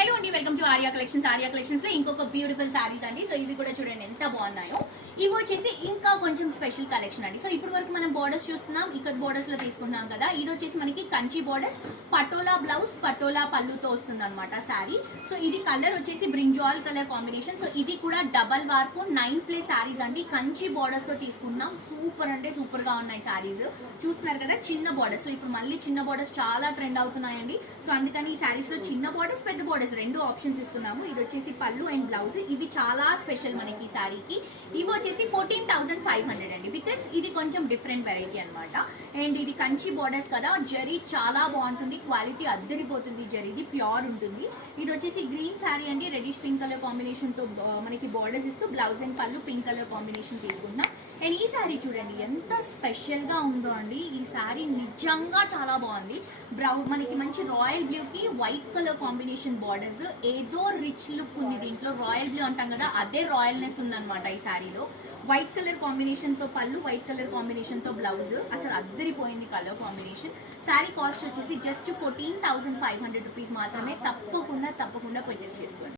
Hello అండి, welcome to Arya collections. Arya collections లో ఇంకొక బ్యూటిఫుల్ సారీస్ అండి. సో ఇవి కూడా చూడండి ఎంత బాగున్నాయో. ఇవి వచ్చేసి ఇంకా కొంచెం స్పెషల్ కలెక్షన్ అండి. సో ఇప్పుడు వరకు మనం బోర్డర్స్ చూస్తున్నాం, ఇక్కడ బోర్డర్స్ లో తీసుకుంటున్నాం కదా. ఇది వచ్చేసి మనకి కంచి బోర్డర్స్, పటోలా బ్లౌజ్, పటోలా పళ్ళుతో వస్తుంది అనమాట శారీ. సో ఇది కలర్ వచ్చేసి బ్రింజాల్ కలర్ కాంబినేషన్. సో ఇది కూడా డబల్ వార్పు 9 శారీస్ అండి. కంచి బోర్డర్స్ తో తీసుకుంటున్నాం. సూపర్ అంటే సూపర్ గా ఉన్నాయి శారీస్. చూస్తున్నారు కదా చిన్న బోర్డర్స్. సో ఇప్పుడు మళ్ళీ చిన్న బోర్డర్స్ చాలా ట్రెండ్ అవుతున్నాయండి. సో అందుకని ఈ శారీస్ లో చిన్న బోర్డర్స్, పెద్ద బోర్డర్స్ రెండు ఆప్షన్స్ ఇస్తున్నాము. ఇది వచ్చేసి పళ్ళు అండ్ బ్లౌజ్. ఇవి చాలా స్పెషల్ మనకి ఈ శారీకి. ఇవి వచ్చేసి 14,500 అండి. బికాస్ ఇది కొంచెం డిఫరెంట్ వెరైటీ అనమాట. అండ్ ఇది కంచి బోర్డర్స్ కదా, జరీ చాలా బాగుంటుంది, క్వాలిటీ అద్దరిపోతుంది. జరీది ప్యూర్ ఉంటుంది. ఇది వచ్చేసి గ్రీన్ శారీ అండి, రెడిష్ పింక్ కలర్ కాంబినేషన్ తో మనకి బోర్డర్స్ ఇస్తూ బ్లౌజ్ అండ్ పళ్ళు పింక్ కలర్ కాంబినేషన్ తీసుకుంటున్నాం. అండ్ ఈ శారీ చూడండి ఎంత స్పెషల్ గా ఉందో అండి. ఈ శారీ నిజంగా చాలా బాగుంది. మనకి మంచి రాయల్ బ్లూ కి వైట్ కలర్ కాంబినేషన్ బార్డర్స్, ఏదో రిచ్ లుక్ ఉంది దీంట్లో. రాయల్ బ్లూ అంటాం కదా, అదే రాయల్నెస్ ఉందన్నమాట ఈ శారీలో. వైట్ కలర్ కాంబినేషన్ తో పళ్ళు, వైట్ కలర్ కాంబినేషన్ తో బ్లౌజ్, అసలు అద్దరిపోయింది కలర్ కాంబినేషన్. శారీ కాస్ట్ వచ్చేసి జస్ట్ 14,500 రూపీస్ మాత్రమే. తప్పకుండా పర్చేస్ చేసుకోండి.